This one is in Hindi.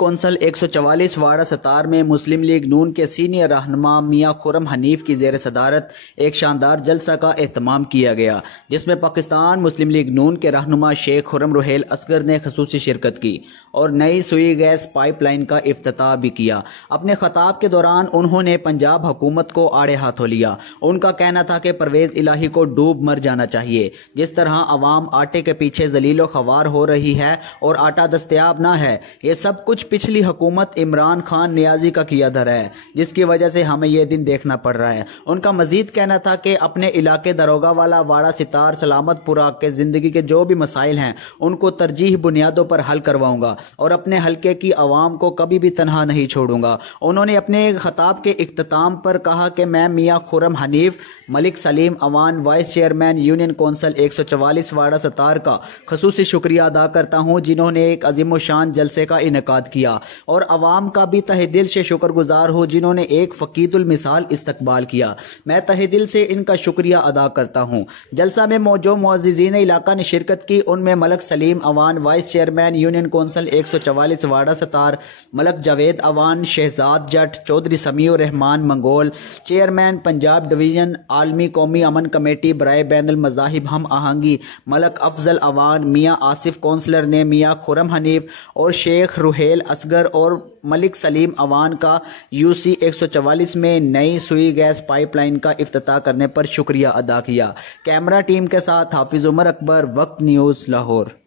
कौंसल 144 वाड़ा सतार में मुस्लिम लीग नून के सीनियर रहनुमा मियां खुर्रम हनीफ की ज़ेर सदारत एक शानदार जलसा का एहतमाम किया गया, जिसमें पाकिस्तान मुस्लिम लीग नून के रहनुमा शेख खुर्रम रुहेल असगर ने खसूसी शिरकत की और नई सुई गैस पाइपलाइन का इफ्तिताह भी किया। अपने खताब के दौरान उन्होंने पंजाब हुकूमत को आड़े हाथों लिया। उनका कहना था कि परवेज इलाही को डूब मर जाना चाहिए। जिस तरह अवाम आटे के पीछे जलीलो खवार हो रही है और आटा दस्तयाब ना है, ये सब कुछ पिछली हुकूमत इमरान खान नियाजी का किया धरा है, जिसकी वजह से हमें यह दिन देखना पड़ रहा है। उनका मजीद कहना था कि अपने इलाके दरोगा वाला वाड़ा सितार सलामतपुरा के जिंदगी के जो भी मसाइल हैं उनको तरजीह बुनियादों पर हल करवाऊंगा और अपने हल्के की आवाम को कभी भी तनहा नहीं छोड़ूंगा। उन्होंने अपने खताब के इख्तिताम पर कहा कि मैं Mian Khurram Hanif Malik Saleem Awan vice chairman union council 144 Wara Sattar का खसूसी शुक्रिया अदा करता हूँ, जिन्होंने एक अजीमुशान जलसे का इनेकाद किया, और अवाम का भी तहे दिल से शुक्रगुजार हूँ जिन्होंने एक फकीदुल मिसाल इस्तकबाल किया। मैं तहे दिल से इनका शुक्रिया अदा करता हूँ। जलसा में जो मुअज़्ज़िज़ीन इलाका ने शिरकत की उनमें Malik Saleem Awan vice chairman union council 144 Wara Sattar, Malik Javed Awan Shahzad Jat, Chaudhry Samiur Rahman Mangol chairman Punjab division, आलमी कौमी अमन कमेटी बराए बैनुल मज़ाहिब हम आहंगी मलक अफजल अवान, मियाँ आसिफ कौंसलर ने मियाँ खुर्रम हनीफ और शेख रुहेल असगर और मलिक सलीम अवान का यूसी 144 में नई सुई गैस पाइपलाइन का इफ्तिताह करने पर शुक्रिया अदा किया। कैमरा टीम के साथ हाफिज उमर अकबर, वक्त न्यूज़, लाहौर।